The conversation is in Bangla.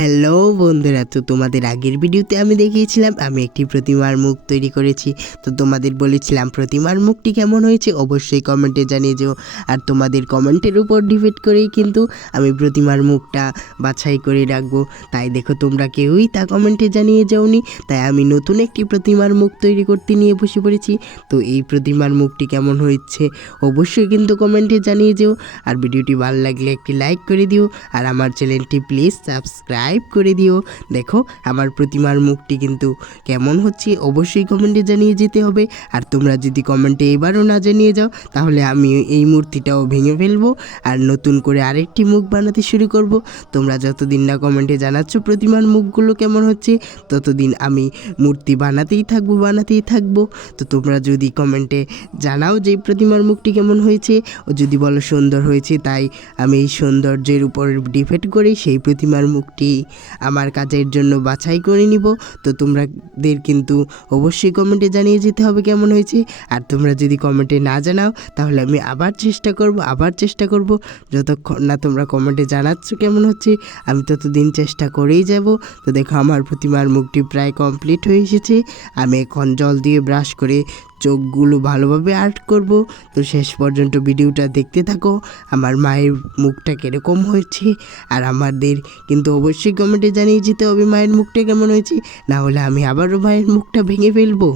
হ্যালো বন্ধুরা, তো তোমাদের আগের ভিডিওতে আমি দেখিয়েছিলাম আমি একটি প্রতিমার মুখ তৈরি করেছি। তো তোমাদের বলেছিলাম প্রতিমার মুখটি কেমন হয়েছে অবশ্যই কমেন্টে জানিয়ে যেও। আর তোমাদের কমেন্টের উপর ডিপেন্ড করেই কিন্তু আমি প্রতিমার মুখটা বাছাই করে রাখবো। তাই দেখো তোমরা কেউই তা কমেন্টে জানিয়ে যাওনি, তাই আমি নতুন একটি প্রতিমার মুখ তৈরি করতে নিয়ে বসে পড়েছি। তো এই প্রতিমার মুখটি কেমন হয়েছে অবশ্যই কিন্তু কমেন্টে জানিয়ে যেও। আর ভিডিওটি ভালো লাগলে একটি লাইক করে দিও, আর আমার চ্যানেলটি প্লিজ সাবস্ক্রাইব করে দিও। দেখো আমার প্রতিমার মুখটি কিন্তু কেমন হচ্ছে অবশ্যই কমেন্টে জানিয়ে যেতে হবে। আর তোমরা যদি কমেন্টে এবারও না জানিয়ে যাও তাহলে আমি এই মূর্তিটাও ভেঙে ফেলবো আর নতুন করে আরেকটি মুখ বানাতে শুরু করব। তোমরা যতদিন না কমেন্টে জানাচ্ছ প্রতিমার মুখগুলো কেমন হচ্ছে ততদিন আমি মূর্তি বানাতেই থাকবো। তো তোমরা যদি কমেন্টে জানাও যে প্রতিমার মুখটি কেমন হয়েছে, ও যদি বলো সুন্দর হয়েছে, তাই আমি এই সৌন্দর্যের উপর ডিপেন্ড করে সেই প্রতিমার মুখটি আমার কাজের জন্য বাছাই করে নিব। তো তোমাদের কিন্তু অবশ্যই কমেন্টে জানিয়ে যেতে হবে কেমন হয়েছে। আর তোমরা যদি কমেন্টে না জানাও তাহলে আমি আবার চেষ্টা করব। যতক্ষণ না তোমরা কমেন্টে জানাচ্ছ কেমন হচ্ছে আমি ততদিন চেষ্টা করেই যাব। তো দেখো আমার প্রতিমার মুখটি প্রায় কমপ্লিট হয়ে এসেছে। আমি এখন জল দিয়ে ব্রাশ করে চোখগুলো ভালোভাবে আর্ট করব। তো শেষ পর্যন্ত ভিডিওটা দেখতে থাকো আমার মায়ের মুখটা কীরকম হয়েছে। আর আমাদের কিন্তু অবশ্যই কমেন্টে জানিয়ে যেতে হবে মায়ের মুখটা কেমন হয়েছে, না হলে আমি আবারও মায়ের মুখটা ভেঙে ফেলবো।